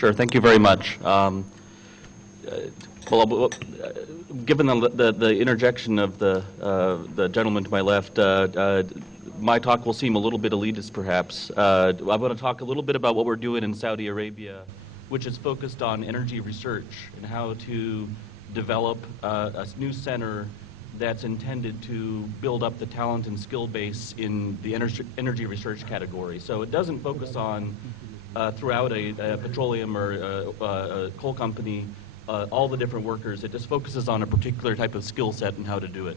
Sure. Thank you very much. Given the interjection of the gentleman to my left, my talk will seem a little bit elitist, perhaps. I want to talk a little bit about what we're doing in Saudi Arabia, which is focused on energy research and how to develop a new center that's intended to build up the talent and skill base in the energy research category. So it doesn't focus on throughout a petroleum or a coal company, all the different workers. It just focuses on a particular type of skill set and how to do it.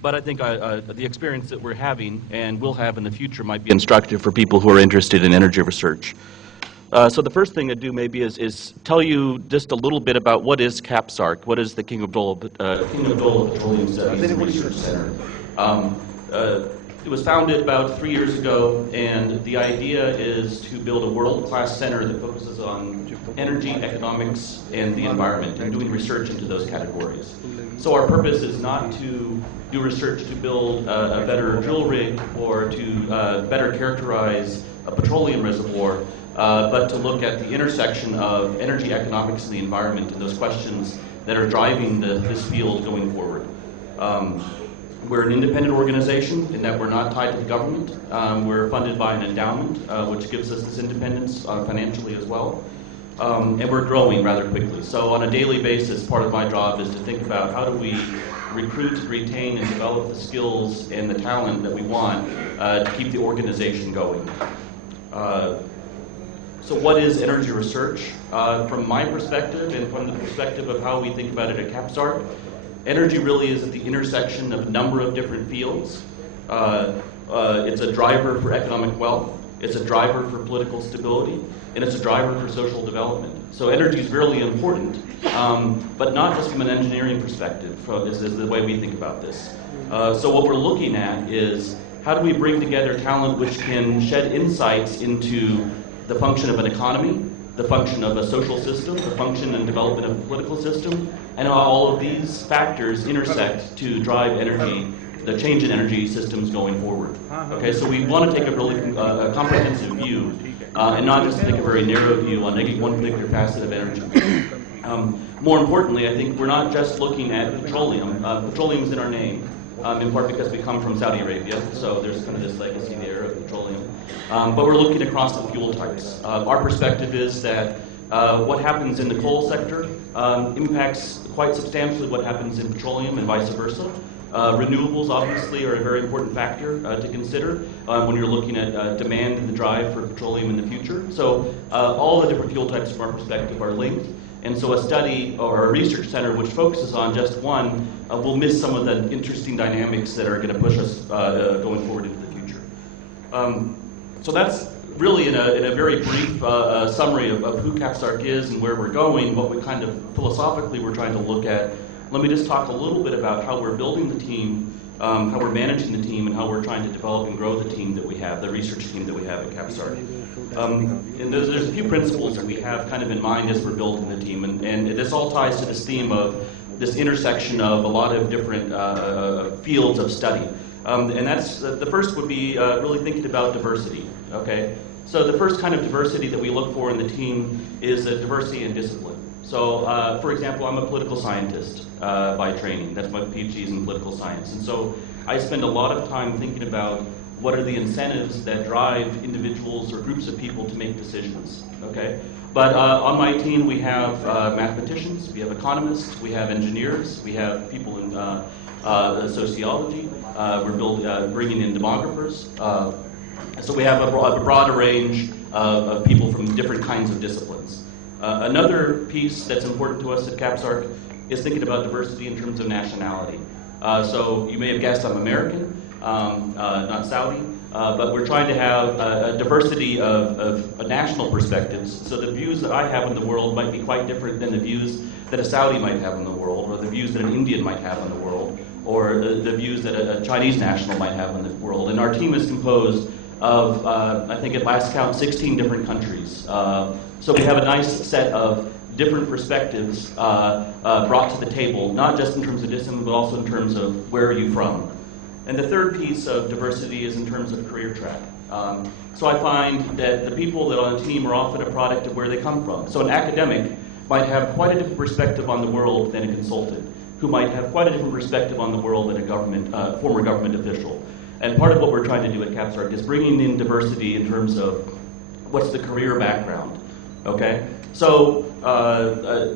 But I think the experience that we're having and will have in the future might be instructive for people who are interested in energy research. So the first thing to do maybe is tell you just a little bit about what is KAPSARC, what is the King Abdullah Petroleum Studies and Research Center. It was founded about 3 years ago, and the idea is to build a world-class center that focuses on energy, economics, and the environment, and doing research into those categories. So our purpose is not to do research to build a better drill rig or to better characterize a petroleum reservoir, but to look at the intersection of energy, economics, and the environment, and those questions that are driving this field going forward. We're an independent organization in that we're not tied to the government. We're funded by an endowment, which gives us this independence financially as well. And we're growing rather quickly. So on a daily basis, part of my job is to think about how do we recruit, retain, and develop the skills and the talent that we want to keep the organization going. So what is energy research? From my perspective and from the perspective of how we think about it at KAPSARC, energy really is at the intersection of a number of different fields. It's a driver for economic wealth, it's a driver for political stability, and it's a driver for social development. So energy is really important, but not just from an engineering perspective, is the way we think about this. So what we're looking at is how do we bring together talent which can shed insights into the function of an economy, the function of a social system, the function and development of a political system, and how all of these factors intersect to drive energy, the change in energy systems going forward. Okay, so we want to take a really comprehensive view and not just take a very narrow view on one particular facet of energy. More importantly, I think we're not just looking at petroleum. Petroleum is in our name, in part because we come from Saudi Arabia, so there's kind of this legacy there of petroleum. But we're looking across the fuel types. Our perspective is that what happens in the coal sector impacts quite substantially what happens in petroleum and vice versa. Renewables obviously are a very important factor to consider when you're looking at demand and the drive for petroleum in the future. So all the different fuel types from our perspective are linked. And so a study or a research center which focuses on just one will miss some of the interesting dynamics that are going to push us going forward into the future. So that's really in a very brief summary of who KAPSARC is and where we're going, what we kind of philosophically we're trying to look at. Let me just talk a little bit about how we're building the team, how we're managing the team, and how we're trying to develop and grow the team that we have, the research team that we have at KAPSARC. And there's a few principles that we have kind of in mind as we're building the team, and this all ties to this theme of this intersection of a lot of different fields of study. And that's, the first would be really thinking about diversity, okay? So the first kind of diversity that we look for in the team is a diversity in discipline. So, for example, I'm a political scientist by training. That's my PhD is in political science. And so I spend a lot of time thinking about what are the incentives that drive individuals or groups of people to make decisions, okay? But on my team we have mathematicians, we have economists, we have engineers, we have people in sociology, we're bringing in demographers. So we have a broader range of people from different kinds of disciplines. Another piece that's important to us at KAPSARC is thinking about diversity in terms of nationality. So you may have guessed I'm American, not Saudi, but we're trying to have a diversity of national perspectives. So the views that I have in the world might be quite different than the views that a Saudi might have in the world, or the views that an Indian might have in the world, or the views that a Chinese national might have in the world. And our team is composed of, I think at last count, 16 different countries. So we have a nice set of different perspectives brought to the table, not just in terms of discipline, but also in terms of where are you from. And the third piece of diversity is in terms of career track. So I find that the people that are on a team are often a product of where they come from. So an academic might have quite a different perspective on the world than a consultant, who might have quite a different perspective on the world than a former government official. And part of what we're trying to do at KAPSARC is bringing in diversity in terms of what's the career background, okay? So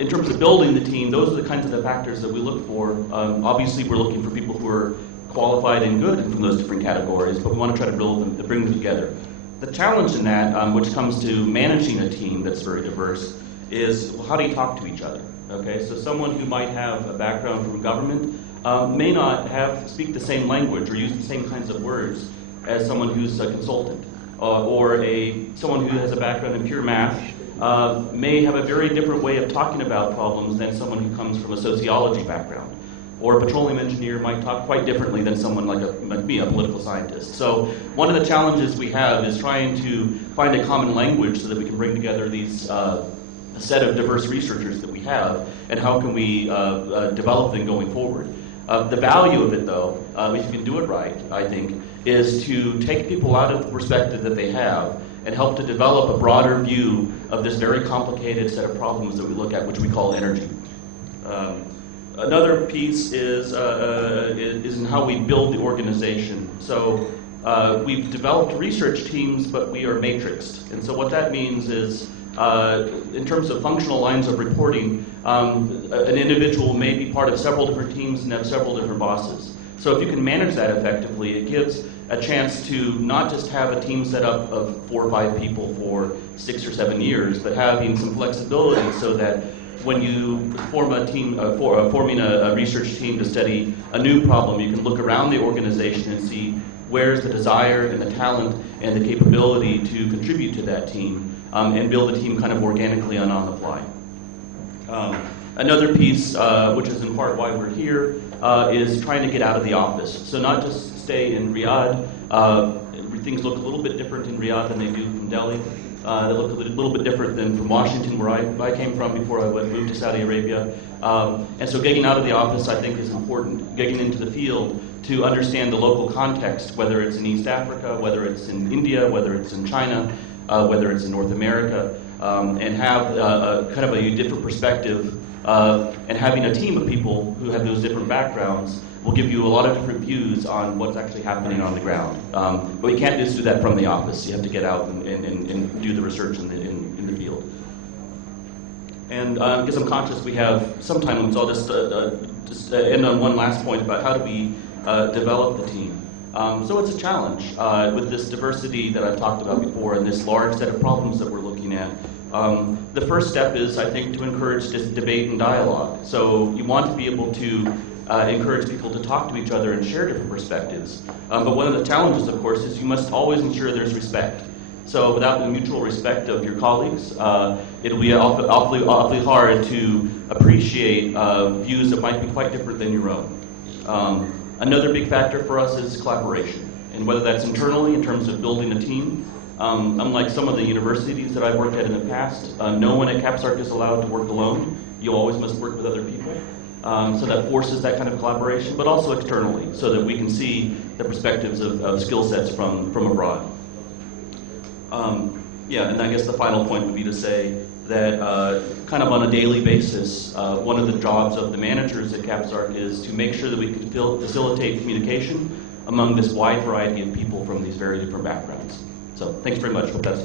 in terms of building the team, those are the kinds of the factors that we look for. Obviously, we're looking for people who are qualified and good from those different categories, but we want to try to build them, to bring them together. The challenge in that, which comes to managing a team that's very diverse, is well, how do you talk to each other? Okay, so someone who might have a background from government may not speak the same language or use the same kinds of words as someone who's a consultant, or someone who has a background in pure math may have a very different way of talking about problems than someone who comes from a sociology background. Or a petroleum engineer might talk quite differently than someone like me, a political scientist. So one of the challenges we have is trying to find a common language so that we can bring together these set of diverse researchers that we have, and how can we develop them going forward. The value of it, though, if you can do it right, I think, is to take people out of the perspective that they have and help to develop a broader view of this very complicated set of problems that we look at, which we call energy. Another piece is in how we build the organization. So we've developed research teams, but we are matrixed. And so what that means is, in terms of functional lines of reporting, an individual may be part of several different teams and have several different bosses. So if you can manage that effectively, it gives a chance to not just have a team set up of 4 or 5 people for 6 or 7 years, but having some flexibility so that when you form a team, forming a research team to study a new problem, you can look around the organization and see where's the desire and the talent and the capability to contribute to that team, and build a team kind of organically and on the fly. Another piece, which is in part why we're here, is trying to get out of the office. So not just stay in Riyadh. Things look a little bit different in Riyadh than they do from Delhi. They look a little bit different than from Washington, where I came from before I moved to Saudi Arabia. And so getting out of the office, I think, is important. Getting into the field to understand the local context, whether it's in East Africa, whether it's in India, whether it's in China, whether it's in North America, and have kind of a different perspective. And having a team of people who have those different backgrounds will give you a lot of different views on what's actually happening on the ground. But you can't just do that from the office. You have to get out and do the research in the field. And because I'm conscious we have some time, so I'll just end on one last point about how do we develop the team. So it's a challenge with this diversity that I've talked about before and this large set of problems that we're looking at. The first step is, I think, to encourage just debate and dialogue. So you want to be able to encourage people to talk to each other and share different perspectives. But one of the challenges, of course, is you must always ensure there's respect. So without the mutual respect of your colleagues, it'll be awfully hard to appreciate views that might be quite different than your own. Another big factor for us is collaboration, and whether that's internally in terms of building a team. Unlike some of the universities that I've worked at in the past, no one at KAPSARC is allowed to work alone. You always must work with other people. So that forces that kind of collaboration, but also externally, so that we can see the perspectives of skill sets from abroad. Yeah, and I guess the final point would be to say that kind of on a daily basis, one of the jobs of the managers at KAPSARC is to make sure that we can facilitate communication among this wide variety of people from these very different backgrounds. So thanks very much. Hope that's